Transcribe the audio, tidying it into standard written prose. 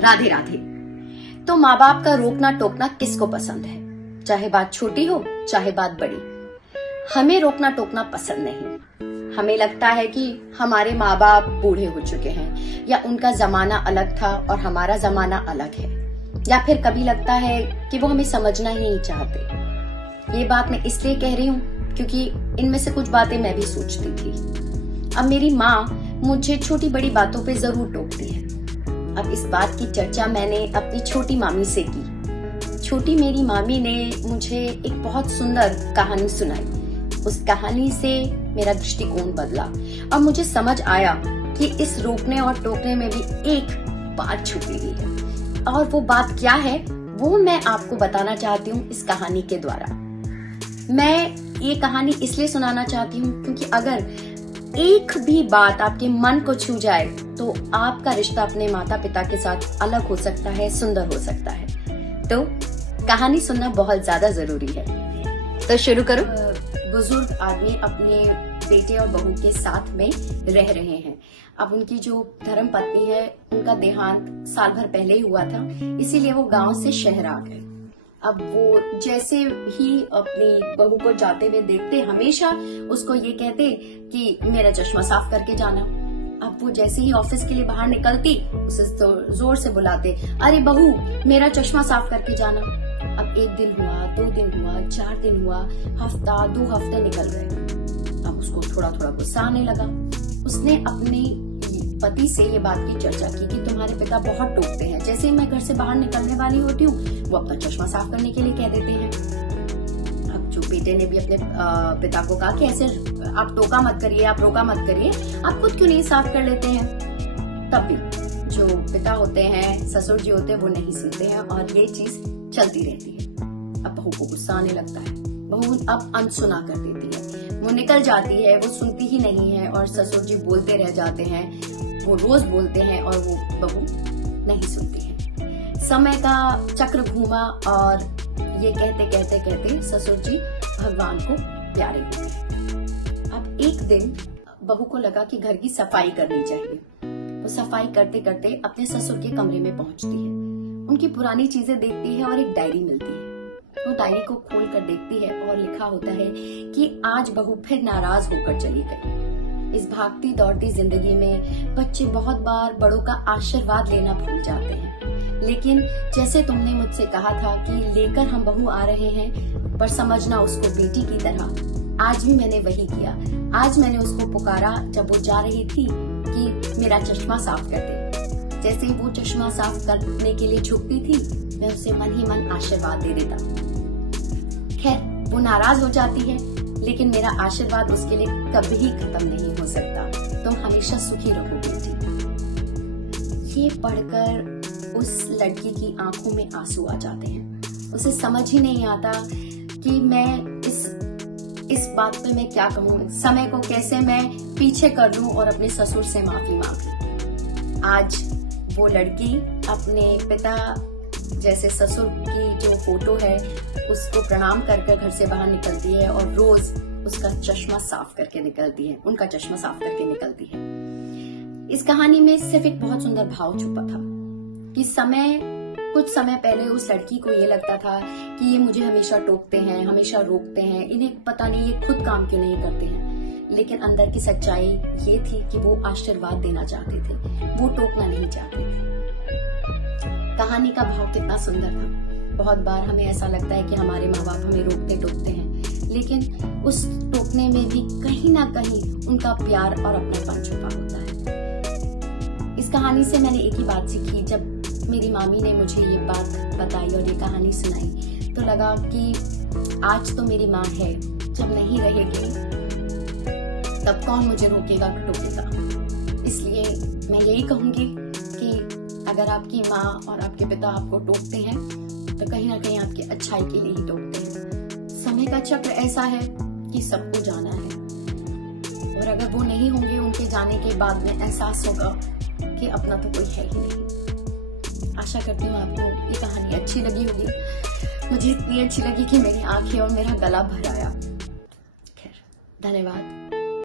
राधे राधे। तो माँ बाप का रोकना टोकना किसको पसंद है, चाहे बात छोटी हो चाहे बात बड़ी। हमें रोकना टोकना पसंद नहीं। हमें लगता है कि हमारे माँ बाप बूढ़े हो चुके हैं, या उनका जमाना अलग था और हमारा जमाना अलग है, या फिर कभी लगता है कि वो हमें समझना ही नहीं चाहते। ये बात मैं इसलिए कह रही हूँ क्योंकि इनमें से कुछ बातें मैं भी सोचती थी। अब मेरी माँ मुझे छोटी बड़ी बातों पे जरूर टोकती है। अब इस बात की चर्चा मैंने अपनी छोटी मामी से की। छोटी मेरी मामी ने मुझे एक बहुत सुंदर कहानी सुनाई। उस कहानी से मेरा दृष्टिकोण बदला और मुझे समझ आया कि इस रोकने और टोकने में भी एक बात छुपी हुई है, और वो बात क्या है वो मैं आपको बताना चाहती हूँ इस कहानी के द्वारा। मैं ये कहानी इसलिए सुनाना चाहती हूँ क्योंकि अगर एक भी बात आपके मन को छू जाए तो आपका रिश्ता अपने माता पिता के साथ अलग हो सकता है, सुंदर हो सकता है। तो कहानी सुनना बहुत ज्यादा जरूरी है। तो शुरू करो। बुजुर्ग आदमी अपने बेटे और बहू के साथ में रह रहे हैं। अब उनकी जो धर्म पत्नी है उनका देहांत साल भर पहले ही हुआ था, इसीलिए वो गांव से शहर आ गए। अब वो जैसे ही अपनी बहू को जाते हुए देखते हमेशा उसको ये कहते कि मेरा चश्मा साफ करके जाना। अब वो जैसे ही ऑफिस के लिए बाहर निकलती उसे जोर से बुलाते, अरे बहू मेरा चश्मा साफ करके जाना। अब 1 दिन हुआ, 2 दिन हुआ, 4 दिन हुआ, हफ्ता 2 हफ्ते निकल गए। अब उसको थोड़ा थोड़ा गुस्सा आने लगा। उसने अपने पति से ये बात की चर्चा की कि तुम्हारे पिता बहुत टोकते हैं, जैसे ही मैं घर से बाहर निकलने वाली होती हूँ वो अपना चश्मा साफ करने के लिए कह देते हैं। अब जो बेटे ने भी अपने पिता को कहा कि ऐसे आप टोका मत करिए, आप रोका मत करिए, आप खुद क्यों नहीं साफ कर लेते हैं। तब भी जो पिता होते हैं, ससुर जी होते हैं, वो नहीं सुनते हैं और ये चीज चलती रहती है। अब बहू को गुस्सा आने लगता है। बहू अब अनसुना कर देती है, वो निकल जाती है, वो सुनती ही नहीं है और ससुर जी बोलते रह जाते हैं। वो रोज बोलते हैं और वो बहू नहीं सुनती है। समय का चक्र घूमा और ये कहते कहते कहते ससुर जी भगवान को प्यारे हो गए। अब एक दिन बहू को लगा कि घर की सफाई करनी चाहिए। वो सफाई करते करते अपने ससुर के कमरे में पहुंचती है। उनकी पुरानी चीजें देखती है और एक डायरी मिलती है। वो डायरी को खोल कर देखती है और लिखा होता है कि आज बहू फिर नाराज होकर चली गई। इस भागती दौड़ती जिंदगी में बच्चे बहुत बार बड़ों का आशीर्वाद लेना भूल जाते हैं, लेकिन जैसे तुमने मुझसे कहा था कि लेकर हम बहू आ रहे हैं पर समझना उसको बेटी की तरह, आज भी मैंने वही किया। आज मैंने उसको पुकारा जब वो जा रही थी कि मेरा चश्मा साफ कर दे। जैसे ही वो चश्मा साफ करने के लिए झुकती थी मैं उसे मन ही मन आशीर्वाद दे देता। खैर वो नाराज हो जाती है, लेकिन मेरा आशीर्वाद उसके लिए कभी खत्म नहीं हो सकता। तुम हमेशा सुखी रहो बेटी। ये पढ़कर उस लड़की की आंखों में आंसू आ जाते हैं। उसे समझ ही नहीं आता कि मैं इस बात पे मैं क्या कहूँ, समय को कैसे मैं पीछे कर लूं और अपने ससुर से माफी मांग लूं। आज वो लड़की अपने पिता जैसे ससुर की जो फोटो है उसको प्रणाम कर कर घर से बाहर निकलती है और रोज उसका चश्मा साफ करके निकलती है, उनका चश्मा साफ करके निकलती है। इस कहानी में सिर्फ एक बहुत सुंदर भाव छुपा था कि कुछ समय पहले उस लड़की को ये लगता था कि ये मुझे हमेशा टोकते हैं, हमेशा रोकते हैं, इन्हें पता नहीं ये खुद काम क्यों नहीं करते हैं। लेकिन अंदर की सच्चाई ये थी कि वो आशीर्वाद देना चाहते थे, वो टोकना नहीं चाहते थे। कहानी का भाव कितना सुंदर था। बहुत बार हमें ऐसा लगता है कि हमारे माँ बाप हमें रोकते टोकते हैं, लेकिन उस टोकने में भी कहीं ना कहीं उनका प्यार और अपनापन छुपा होता है। इस कहानी से मैंने एक ही बात सीखी। जब मेरी मामी ने मुझे ये बात बताई और ये कहानी सुनाई तो लगा कि आज तो मेरी माँ है, जब नहीं रहेगी तब कौन मुझे रोकेगा टोकेगा। इसलिए मैं यही कहूंगी कि अगर आपकी माँ और आपके पिता आपको टोकते हैं तो कहीं ना कहीं आपकी अच्छाई के लिए ही टोकते हैं। समय का चक्र ऐसा है कि सबको जाना है, और अगर वो नहीं होंगे, उनके जाने के बाद में एहसास होगा कि अपना तो कोई है ही नहीं। आशा करती हूँ आपको ये कहानी अच्छी लगी होगी। मुझे इतनी अच्छी लगी कि मेरी आंखें और मेरा गला भर आया। खैर, धन्यवाद।